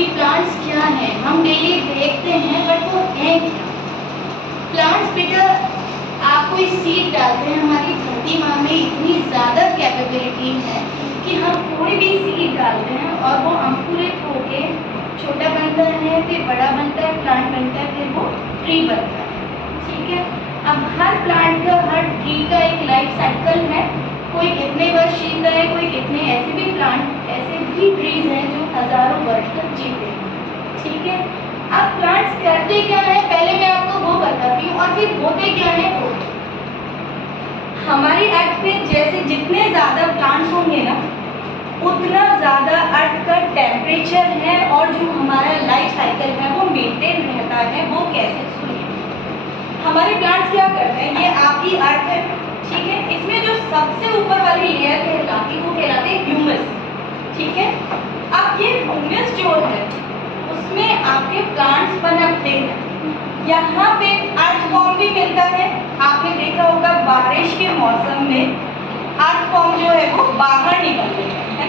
कि प्लांट्स क्या हैं, हम डेली देखते हैं बट वो हैं क्या। प्लांट्स बेटा आप कोई सीड डालते हैं, हमारी धरती माँ में इतनी ज़्यादा कैपेबिलिटी है कि हम कोई भी सीड डालते हैं और वो अंकुरित होके छोटा बनता है, फिर बड़ा बनता है, प्लांट बनता है, फिर वो ट्री बनता है। ठीक है, अब हर प्लांट का, हर ट्री का एक लाइफ साइकिल है। कोई कितने वर्ष जीता है, कोई कितने, ऐसे भी प्लांट, ऐसे भी ट्रीज हैं जो हजारों वर्ष तक जीते हैं। ठीक है, अब प्लांट्स करते क्या है पहले मैं आपको वो बताती हूँ और फिर होते क्या है वो। हमारी अर्थ पे जैसे जितने ज़्यादा प्लांट्स होंगे ना उतना ज़्यादा अर्थ का टेम्परेचर है और जो हमारा लाइफ साइकिल है वो मेंटेन रहता है। वो कैसे, सुनिए। हमारे प्लांट्स क्या करते हैं, ये आपकी अर्थ है, ठीक है, इसमें जो सबसे ऊपर वाली लेयर कहलाती है वो कहलाते हैं ह्यूमस। ठीक है, अब ये ह्यूमस जो है उसमें आपके प्लांट्स पनपते हैं। यहाँ पे अर्थ फॉर्म भी मिलता है। आपने देखा होगा बारिश के मौसम में अर्थ फॉर्म जो है वो बाहर निकलते हैं,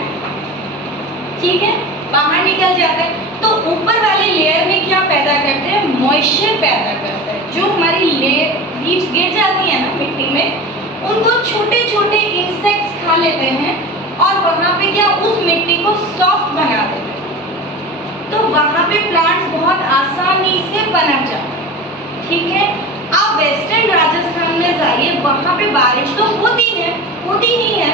ठीक है, बाहर निकल जाता है। तो ऊपर वाली लेयर में क्या पैदा करते हैं, मॉइस्चर पैदा करता है। जो हमारी लीव्स गिर जाती है ना मिट्टी में, उनको छोटे छोटे इंसेक्ट्स खा लेते हैं और वहाँ पे क्या उस मिट्टी को सॉफ्ट बना देते हैं। तो वहाँ पे प्लांट्स बहुत आसानी से पनप जाते हैं। ठीक है, आप वेस्टर्न राजस्थान में जाइए, वहाँ पे बारिश तो होती ही है,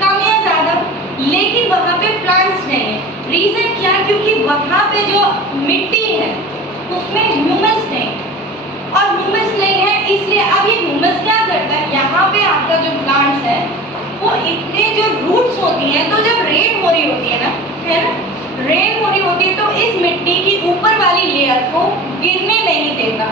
कम या ज़्यादा, लेकिन वहाँ पे प्लांट्स नहीं है। रीज़न क्या, क्योंकि वहाँ पे जो मिट्टी है उसमें ह्यूमस नहीं, और ह्यूमस नहीं है इसलिए अब ये ह्यूमस क्या करता है, यहाँ पे आपका जो प्लांट्स है वो इतने जो रूट्स होती हैं, तो जब रेन हो रही होती है ना, है ना, रेन हो रही होती है तो इस मिट्टी की ऊपर वाली लेयर को गिरने नहीं देता,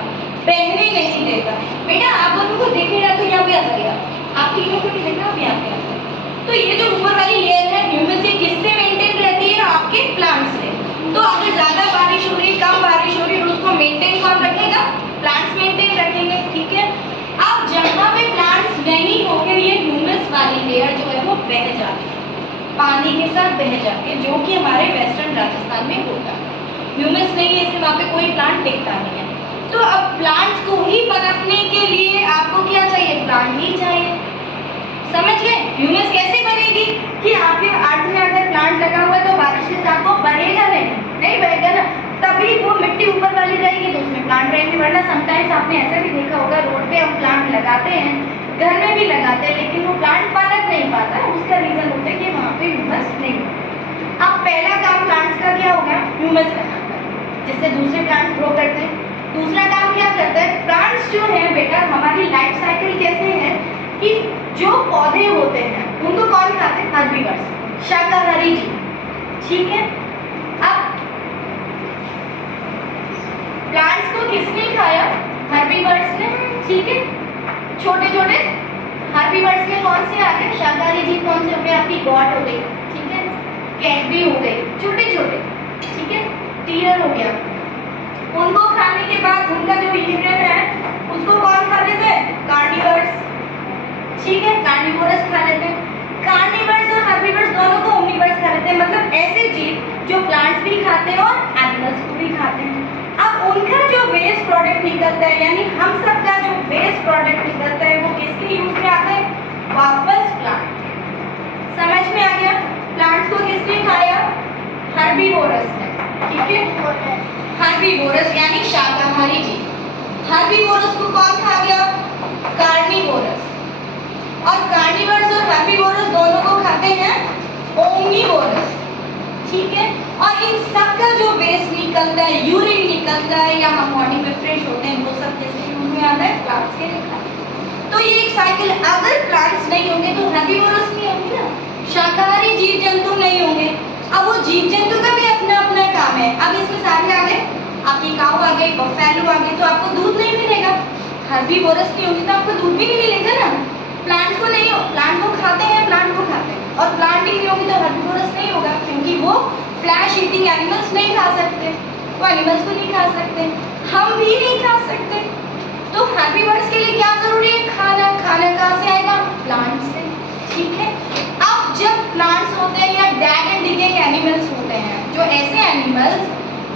बहने नहीं देता। बेटा आप लोगों को दिखेगा तो यहाँ पे आ जाएगा, आप तीनों को भी देखना, आप यहाँ पे आ जाएगा। तो ये जो ऊपर वाली लेयर है ह्यूमस, ये किससे मेंटेन रहती है, आपके प्लांट से। तो अगर ज़्यादा बारिश हो रही है, कम बारिश हो रही है, उसको मेंटेन कौन रखेगा, प्लांट्स मेंटेन रखेंगे। ठीक है, अब जहाँ पे प्लांट्स नहीं होंगे ये ह्यूमस वाली लेयर जो है वो बह जाती है, पानी के साथ बह जाती है, जो कि हमारे वेस्टर्न राजस्थान में होता है। ह्यूमस नहीं है इसलिए वहाँ पे कोई प्लांट टिकता नहीं है। तो अब प्लांट्स को ही पनपने के लिए आपको क्या चाहिए, प्लांट ही चाहिए। समझ गए, ह्यूमस कैसे बनेगी कि आपके अर्थ में अगर प्लांट लगा हुआ है तो बारिश के साथ वो बढ़ेगा नहीं बढ़ेगा ना, तभी वो मिट्टी ऊपर वाली रहेगी तो उसमें प्लांट रहेंगे। वरना समटाइम्स आपने ऐसा भी देखा होगा, रोड पे हम प्लांट लगाते हैं, घर में भी लगाते हैं, लेकिन वो प्लांट पनप नहीं पाता। उसका रीजन होता है कि वहाँ पे ह्यूमस नहीं होता। अब पहला काम प्लांट्स का क्या होगा, ह्यूमस बनाना, जिससे दूसरे प्लांट्स ग्रो करते हैं। दूसरा काम क्या करता है, प्लांट्स जो है बेटा हमारी लाइफ साइकिल कैसे है कि जो पौधे होते हैं उनको कौन खाते हैं, हर्बीवर्स, शाकाहारी जीव। ठीक है, अब प्लांट्स को किसने खाया, हर्बीवर्स ने। ठीक है, छोटे छोटे हर्बीवर्स में कौन से आ गए, शाकाहारी जीव कौन से हो गए, आपकी गॉट हो गई, ठीक है, कैटबी हो गई, छोटे छोटे, ठीक है, टीयर हो गया। उनको खाने के बाद उनका जो यूरिन है उसको कौन खा लेते हैं, कार्निवर्स। ठीक है, कार्निवोरस खा लेते हैं। कार्निवर्स और हर्बीवर्स दोनों को ओमनिवर्स खा लेते हैं, मतलब ऐसे जीव जो प्लांट्स भी खाते हैं और एनिमल्स को भी खाते हैं। अब उनका जो वेस्ट प्रोडक्ट निकलता है, यानी हम सब का जो वेस्ट प्रोडक्ट निकलता है वो किसके यूज में आता है, वापस प्लांट। समझ में आ गया, प्लांट्स को किसने खाया, हर्बीवोरस ने। ठीक है, हर्बीवोरस यानी शाकाहारी जीव। हर्बीवोरस को कौन खा गया, कार्निवोरस। और कार्निवर्स और हर्बीवोरस दोनों को खाते हैं ओमनीवोरस। ठीक है, और इन सब का जो वेस्ट निकलता है, यूरिन निकलता है या हम बॉडी में फ्रेश होते हैं, वो सब किसके यूज में आता है, प्लांट्स के लिए खाते हैं। तो ये एक साइकिल, अगर प्लांट्स नहीं होंगे तो हर्बीवोरस नहीं होंगे ना, शाकाहारी जीव जंतु नहीं होंगे। अब वो जीव जंतु का भी अपना अपना काम है। अब इसमें सारे आ गए, आपकी काऊ आ गई, बफेलो आ गई, तो आपको दूध नहीं मिलेगा। हर्बीवोरस नहीं होगी तो आपको दूध भी नहीं मिलेगा ना। प्लांट्स को नहीं हो, प्लांट को खाते हैं, प्लांट को खाते हैं, और प्लांटिंग नहीं होगी तो हर्बीवोरस नहीं होगा, क्योंकि वो फ्लैश ईटिंग एनिमल्स नहीं खा सकते, वो एनिमल्स को नहीं खा सकते, हम भी नहीं खा सकते। तो हर्बीवर्स के लिए क्या जरूरी है, खाना। खाना कहाँ से आएगा, प्लांट से। ठीक है, अब जब प्लांट्स होते हैं या डेड एंड डिकेइंग एनिमल्स होते हैं, जो ऐसे एनिमल्स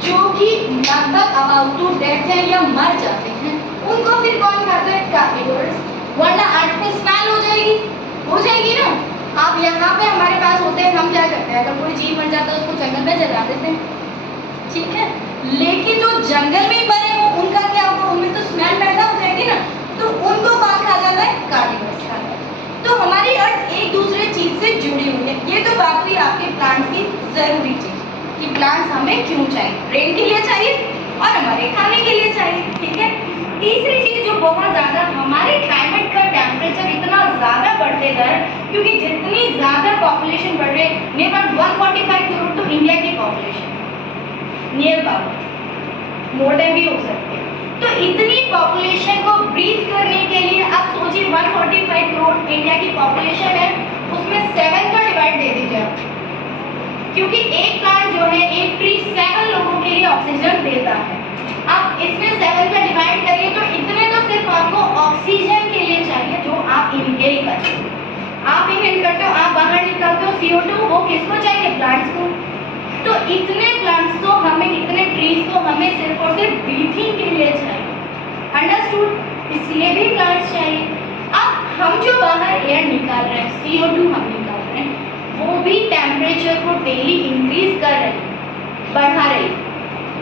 जो कि लगभग अबाउट टू डेथ है या मर जाते हैं, उनको फिर कौन खाता है? कार्निवोरस। वरना अर्थ पे स्मेल हो जाएगी ना। आप यहाँ पे हमारे पास होते हैं, हम क्या करते हैं, अगर कोई जीव मर जाता है उसको जंगल में जला देते हैं, ठीक है। लेकिन जो जंगल में मरे हो उनका क्या होगा? उनमें तो स्मेल पैदा हो जाएगी ना, तो उनको कौन खा जाता है? कार्निवोरस खाता है। तो हमारी अर्थ एक दूसरे चीज से जुड़ी हुई है। ये तो बात हुई आपके प्लांट्स की जरूरी चीज कि प्लांट्स हमें क्यों चाहिए, रेन के लिए चाहिए और हमारे खाने के लिए चाहिए, ठीक है। तीसरी चीज जो बहुत ज्यादा, हमारे क्लाइमेट का टेम्परेचर इतना ज्यादा बढ़ते जा रहा है क्योंकि जितनी ज्यादा पॉपुलेशन बढ़ रही है, नियर 145 करोड़ तो इंडिया की population near about, more than भी हो सकती है। तो इतनी पॉपुलेशन को ब्रीथ करने के लिए आप सोचिए 145 करोड़ इंडिया की पॉपुलेशन है, उसमें 7 का डिवाइड दे दीजिए आप, क्योंकि एक प्लांट जो है, एक ट्री 7 लोगों के लिए ऑक्सीजन देता है। आप इसमें 7 का डिवाइड करिए तो इतने तो सिर्फ आपको ऑक्सीजन के लिए चाहिए जो आप इनहेल करते हो। आप इनहेल करते हो, आप बाहर निकालते हो CO2, वो किसको चाहिए? प्लांट्स को। तो इतने प्लांट्स तो हमें, इतने ट्रीज तो हमें सिर्फ और सिर्फ ब्रीथिंग के लिए चाहिए, अंडरस्टूड? इसलिए भी प्लांट्स चाहिए। अब हम जो बाहर एयर निकाल रहे हैं, CO2 हम निकाल रहे हैं, वो भी टेम्परेचर को डेली इंक्रीज कर रही है, बढ़ा रही है।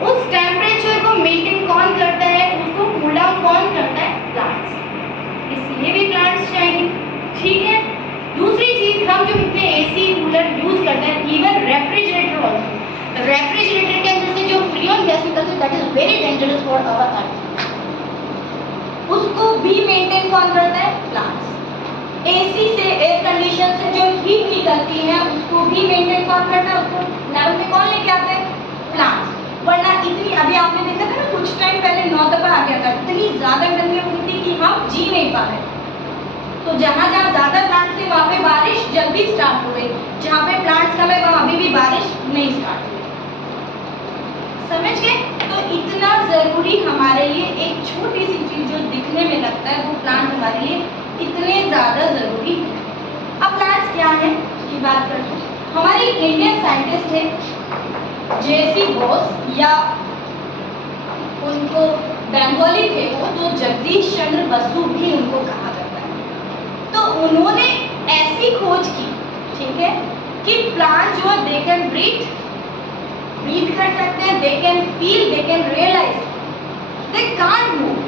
उस टेम्परेचर को मेंटेन कौन करता है? उसको कूल डाउन कौन करता है? प्लांट्स। इसलिए भी प्लांट्स चाहिए, ठीक है। दूसरी चीज, हम जो इतने AC कूलर यूज करते हैं, इवन रेफ्रिजरेटर ऑल्सो, रेफ्रिजरेटर के अंदर से जो फ्रीऑन गैस निकलती है, that is very dangerous for our earth. उसको भी मेंटेन कौन करता है? प्लांट्स। AC से, एयर कंडीशन से जो हीट निकलती है, उसको भी मेंटेन कौन करता है? उसको लेवल पे कौन लेके आता है? प्लांट्स। वरना इतनी, अभी आपने देखा था ना कुछ टाइम पहले 9 दफा आ गया था, इतनी ज्यादा गर्मी हुई थी कि हम जी नहीं पा रहे। तो जहाँ जहाँ ज्यादा प्लांट्स थे वहाँ पे बारिश जल्दी स्टार्ट हो गई, जहाँ पे प्लांट्स कम है वहाँ अभी भी बारिश नहीं स्टार्ट हुई। समझ गए? तो इतना जरूरी हमारे लिए एक छोटी सी चीज जो दिखने में लगता है, वो प्लांट हमारे लिए इतने ज्यादा जरूरी है। अब प्लांट्स क्या है उसकी बात करते हैं। हमारी इंडियन साइंटिस्ट है JC बोस, या उनको बंगाली थे वो, तो जगदीश चंद्र बसु भी उनको कहा जाता है। तो उन्होंने ऐसी खोज की, ठीक है, कि प्लांट जो दे कैन ब्रीथ कर सकते हैं, they can feel, they can realise, they can't move.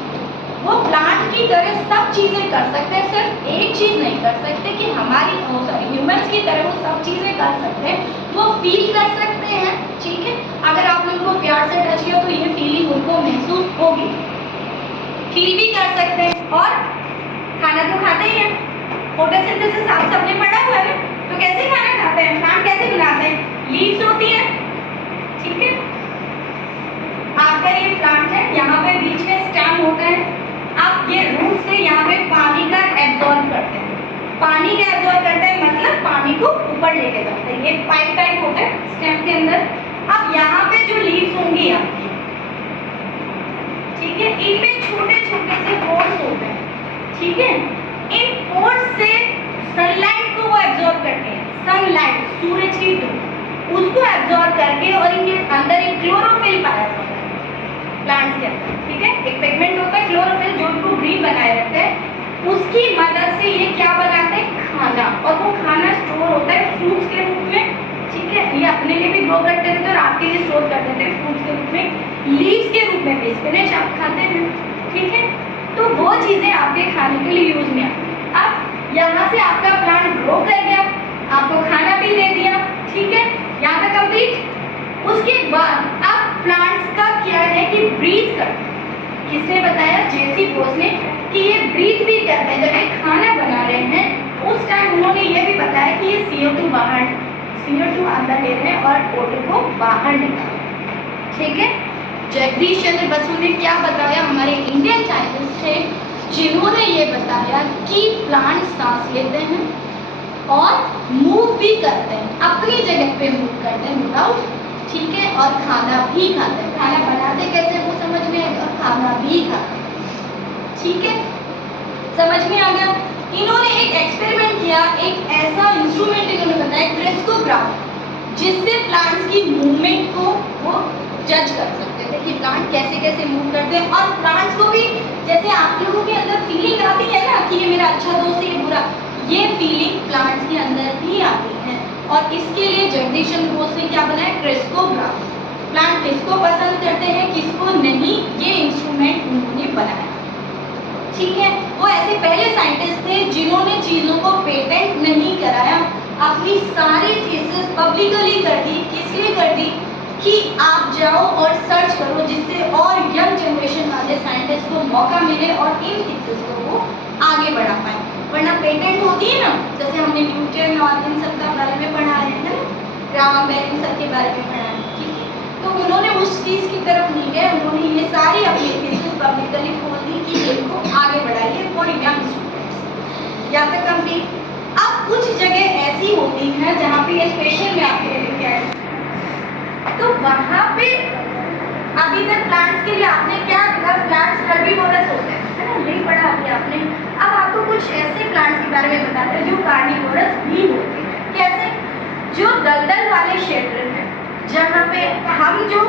वो प्लांट की तरह सब चीजें कर सकते हैं, सिर्फ एक चीज नहीं कर सकते कि हमारी ह्यूमंस की तरह वो सब चीजें कर सकते हैं, वो फील कर सकते हैं, ठीक है। अगर आपने उनको प्यार से टच किया तो ये फीलिंग उनको महसूस होगी, फील भी कर सकते हैं। और खाना तो खाते ही हैं, फोटोसिंथेसिस आप सबने पढ़ा हुआ है, तो कैसे खाना खाते हैं? प्लांट कैसे बनाते हैं? लीव्स होती है, ठीक है। आपका ये प्लांट है, यहाँ पे बीच में स्टेम होता है, आप ये रूट से यहाँ पे पानी का एब्जॉर्ब करते हैं, पानी का एब्जॉर्ब करते हैं मतलब पानी को ऊपर लेके जाते हैं। ये पाइप टाइप होता है स्टेम के अंदर। अब यहाँ पे जो लीव्स होंगी आपकी, ठीक है, इनमें छोटे छोटे से पोर्स होते हैं, ठीक है। इन पोर्स से सनलाइट को वो एब्जॉर्ब करते हैं, सनलाइट, सूरज की धूप, उसको एब्जॉर्ब करके, और इनके अंदर एक क्लोरोफिल पाया जाता है प्लांट्स के अंदर, ठीक है। एक पिगमेंट होता है क्लोरोफिल जो उनको ग्रीन बनाए रखते हैं, उसकी मदद से ये क्या बनाते हैं? खाना। और वो खाना स्टोर होता है फ्रूट्स के रूप में, ठीक है। ये अपने लिए भी ग्रो करते थे और आपके लिए स्टोर कर देते हैं फ्रूट्स के रूप में, लीव्स के रूप में भी स्पिनच आप खाते हैं, ठीक है। तो वो चीजें आपके खाने के लिए यूज में आती हैं। अब यहाँ से आपका प्लांट ग्रो कर गया, आपको खाना भी दे दिया, ठीक है, यहाँ तक कंप्लीट। उसके बाद अब प्लांट्स का क्या है कि ब्रीथ करते हैं। किसने बताया? JC बोस ने, कि ये ब्रीथ भी करते हैं। जब ये खाना बना रहे हैं उस टाइम उन्होंने ये भी बताया कि ये CO2 अंदर ले रहे हैं और O2 को बाहर निकाल रहे हैं, ठीक है। जगदीश चंद्र बसु ने क्या बताया? हमारे इंडियन साइंटिस्ट थे जिन्होंने ये बताया कि प्लांट सांस लेते हैं और मूव भी करते हैं, अपनी जगह पे मूव करते हैं विदाउट, ठीक है, और खाना भी खाते हैं। खाना बनाते कैसे वो समझ में आएगा, और खाना भी खाते हैं, ठीक है, समझ में आ गया। इन्होंने एक एक्सपेरिमेंट किया, एक ऐसा इंस्ट्रूमेंट इन्होंने बताया क्रिस्कोग्राफ, जिससे प्लांट्स की मूवमेंट को वो जज कर सकते थे कि प्लांट कैसे कैसे मूव करते हैं। और प्लांट्स को भी जैसे आप लोगों के अंदर फीलिंग आती है ना कि ये मेरा अच्छा दोस्त है, ये बुरा, ये फीलिंग प्लांट्स के अंदर भी आती है। और इसके लिए जगदीशन बोस ने क्या बनाया, क्रिस्टोग्राफ। प्लांट किसको पसंद करते हैं किसको नहीं, ये इंस्ट्रूमेंट उन्होंने बनाया। ठीक है, वो ऐसे पहले साइंटिस्ट थे जिन्होंने चीजों को पेटेंट नहीं कराया, अपनी सारी थीसिस पब्लिकली कर दी। किस लिए कर दी कि आप जाओ और सर्च करो जिससे और यंग जनरेशन वाले साइंटिस्ट को मौका मिले और इन थीसिस को वो आगे बढ़ा पाए। वरना पेटेंट होती है ना, जैसे हमने न्यूटन और इन सब का बारे में पढ़ा है ना, ग्राहम बेल इन सब के बारे में पढ़ा है। ठीक है, तो उन्होंने उस चीज की तरफ नहीं गए, उन्होंने ये सारी अपनी थीसिस पब्लिकली खोल दी कि इनको आगे बढ़ाइए फॉर यंग स्टूडेंट्स। यहाँ तक कंप्लीट। अब कुछ जगह ऐसी होती हैं जहाँ पे ये स्पेशल में आपके लिए लेके आए, तो वहाँ पे अभी तक प्लांट्स के लिए आपने क्या, प्लांट्स हर्बीवोरस होते हैं, है ना, यही पढ़ा अभी आपने। अब आपको कुछ ऐसे प्लांट्स के बारे में बताते हैं जो कार्निवोरस भी होते हैं। कैसे, जो दलदल वाले क्षेत्र हैं जहाँ पे हम जो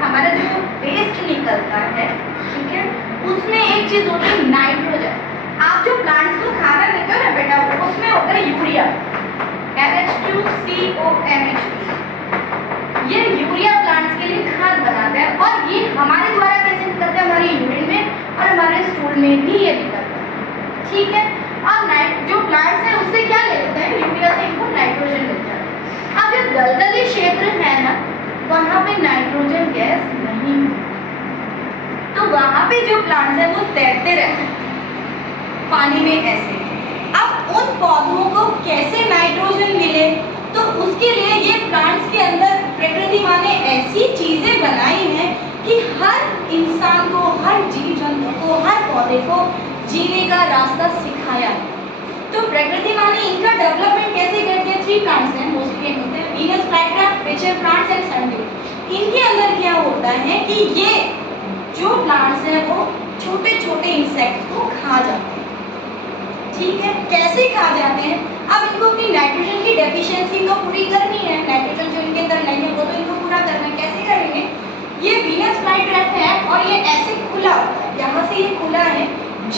हमारा जो वेस्ट निकलता है, ठीक है, उसमें एक चीज होती है नाइट्रोजन। आप जो प्लांट्स को खाना देते हो ना बेटा, उसमें होता है यूरिया, NH2COMH2। ये यूरिया प्लांट्स के लिए खाद बनाता है और ये हमारे द्वारा कैसे निकलता है, हमारी यूरिन में और हमारे स्टूल में भी ये निकलता है। ठीक है, और जो प्लांट्स है उससे क्या ले लेते हैं, यूरिया से इनको नाइट्रोजन मिलता है। अब जो दलदली क्षेत्र है ना, वहाँ पे नाइट्रोजन गैस नहीं है, तो वहाँ पे जो प्लांट्स है वो तैरते रहते हैं पानी में ऐसे। अब उन पौधों को कैसे नाइट्रोजन मिले, तो उसके लिए ये प्लांट्स के अंदर प्रकृति माँ ने ऐसी चीजें बनाई हैं कि हर इंसान को, हर जीव जंतु को, हर पौधे को जीने का रास्ता सिखाया। तो प्रकृति माँ ने इनका डेवलपमेंट कैसे कर दिया। 3 प्लांट्स हैं मोस्टली होते हैं, Venus flytrap, pitcher plants and sundew. इनके अंदर क्या होता है कि ये जो प्लांट्स हैं वो छोटे छोटे इंसेक्ट्स को खा जाते हैं। ठीक है, कैसे खा जाते हैं, अब इनको अपनी नाइट्रोजन की डेफिशिएंसी तो पूरी करनी है, नाइट्रोजन जो इनके अंदर नहीं है वो तो इनको पूरा करना है। कैसे करेंगे, ये वीनस फ्लाईग्राफ है और ये ऐसे खुला होता है, यहाँ से ये खुला है,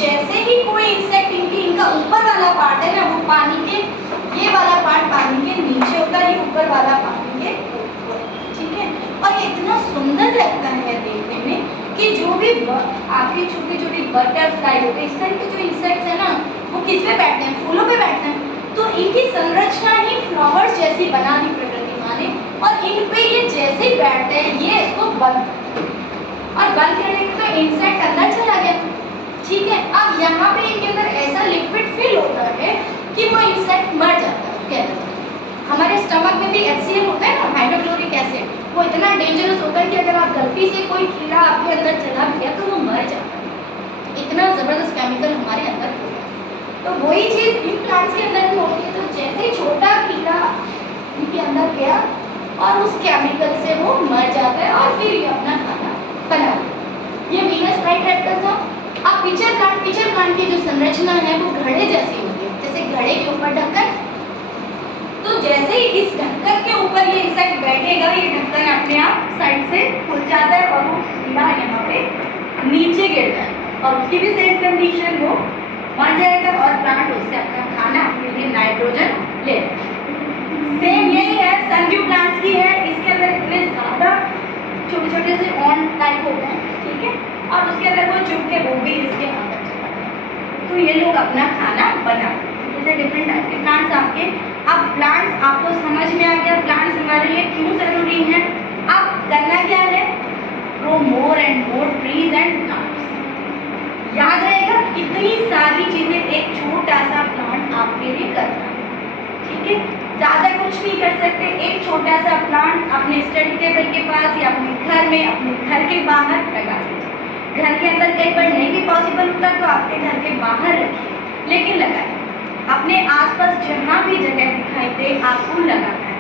जैसे ही कोई इंसेक्ट इनका ऊपर वाला पार्ट है ना, वो पानी के, ये वाला पार्ट पानी के नीचे होता है, ये ऊपर वाला पानी के ऊपर। ठीक है, और ये इतना सुंदर लगता है देखने में कि जो भी आपकी छोटी छोटी बटरफ्लाई होते हैं, इस तरह के जो इंसेक्ट्स है ना, वो किस पे बैठते हैं, फूलों पे बैठते हैं। तो इनकी संरचना ही फ्लावर्स जैसी बना दी प्रकृति माँ ने, और इन पे ये जैसे ही बैठते हैं ये इसको बंद करते हैं, और बंद करने के तो इंसेक्ट अंदर चला गया। ठीक है, अब यहाँ पे इनके अंदर ऐसा लिक्विड फिल होता है कि वो इंसेक्ट मर जाता है उसके अंदर। हमारे स्टमक में भी HCl होता है ना, हाइड्रोक्लोरिक एसिड, वो इतना डेंजरस होता है कि अगर आप गलती से कोई कीड़ा आपके अंदर चला गया तो वो मर जाता है। इतना ज़बरदस्त केमिकल हमारे अंदर होता है। तो वही चीज़ इन प्लांट्स के अंदर भी होती है। तो जैसे छोटा कीड़ा इनके अंदर गया और उस केमिकल से वो मर जाता है और फिर ये अपना खाना बनाता। ये वीनस फ्लाईग्राफ का था। अब पिचर प्लांट की जो संरचना है वो घड़े जैसी होती है, जैसे घड़े के ऊपर ढक्कन। तो जैसे ही इस ढक्कन के ऊपर ये इंसेक्ट बैठेगा, ये ढक्कन अपने आप साइड से खुल जाता है और वो कीड़ा यहाँ पे नीचे गिर जाए और उसकी भी सेम कंडीशन, वो मर जाएगा और प्लांट उससे अपना खाना, अपने लिए नाइट्रोजन ले। सेम यही है सनड्यू प्लांट्स की है। इसके अंदर इतने ज़्यादा छोटे छोटे से ऑन टाइप होते हैं, ठीक है, और उसके अंदर वो चुप के वो भी इसके अंदर चला जाए। तो ये लोग अपना खाना बनाते हैं। जैसे डिफरेंट टाइप के प्लांट्स आपके। अब प्लांट्स आपको समझ में आ गया प्लांट्स हमारे लिए क्यों ज़रूरी हैं। अब करना क्या है, grow more and more trees and plants. याद रहेगा इतनी सारी चीज़ें एक छोटा सा प्लांट आपके लिए करता है। ठीक है, ज़्यादा कुछ नहीं कर सकते। एक छोटा सा प्लांट अपने स्टडी टेबल के पास या अपने घर में, अपने घर के बाहर लगा दीजिए। घर के अंदर कई बार नहीं भी पॉसिबल होता तो आपके घर के बाहर रखिए, लेकिन लगाइए। अपने आसपास जहाँ भी जगह दिखाई दे आपको लगाना है।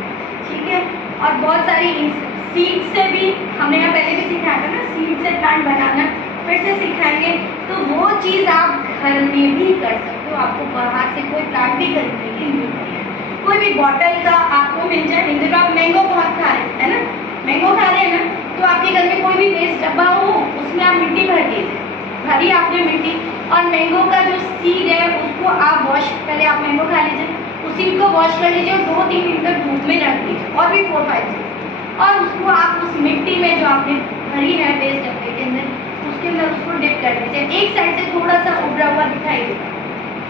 ठीक है, और बहुत सारी सीड से भी हमने यहाँ पहले भी सिखाया था ना, सीड से प्लांट बनाना फिर से सिखाएंगे। तो वो चीज़ आप घर में भी कर सकते हो। आपको बाहर से कोई प्लांट भी खरीदने की नहीं है। कोई भी बॉटल का आपको मिल जाए। इन दिनों आप मैंगो बहुत खा रहे हैं, है ना, मैंगो खा रहे हैं ना, तो आपके घर में आप मिट्टी भर दीजिए, भरी आपने मिट्टी, और मैंगो का जो सीड है उसको आप वॉश, पहले आप मैंगो खा लीजिए, उस सीड को वॉश कर लीजिए और 2-3 मिनट तक धूप में रख दीजिए, और भी 4-5 मिनट, और उसको आप उस मिट्टी में जो आपने भरी है वेस्ट डब्बे के अंदर, उसके अंदर उसको डिप कर दीजिए। एक साइड से थोड़ा सा उभरा हुआ दिखाई देगा,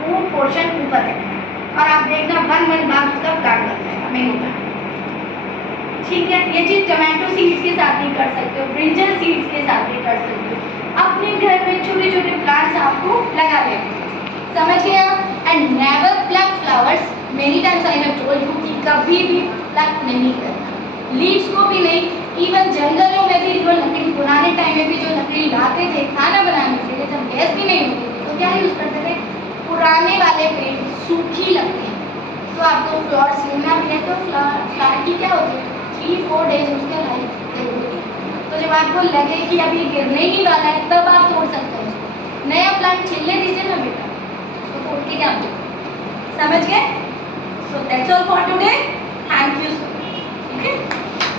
वो पोर्शन ऊपर है, और आप देखना 1 मंथ बाद उसका फ्लावर लग जाएगा मैंगो का। ठीक है, ये चीज़ टमाटो सीड्स के साथ भी कर सकते हो, ब्रिंजल सीड्स के साथ भी कर सकते हो। अपने घर में छोटे छोटे प्लांट्स आपको लगा लेते हैं, समझ गए आप? And never plug flowers, many times I have told you कि कभी भी प्लक नहीं करना, लीव्स को भी नहीं। इवन जंगलों में भी जो लकड़ी, पुराने टाइम में भी जो लकड़ी लाते थे खाना बनाने के लिए, जब गैस भी नहीं होती थी तो क्या यूज़ करते थे, पुराने वाले पेड़ सूखी लगते हैं, तो आपको फ्लावर्स लेना भी है तो फ्लावर की क्या होती है 3-4 डेज उसका लाइफ जरूरी है। तो जब आपको लगे कि अब ये गिरने ही वाला है तब आप तोड़ सकते हो उसको। नया प्लांट छिलने दीजिए ना बेटा, तो तोड़ के क्या समझ गए? So that's all for today, thank you so much. Okay.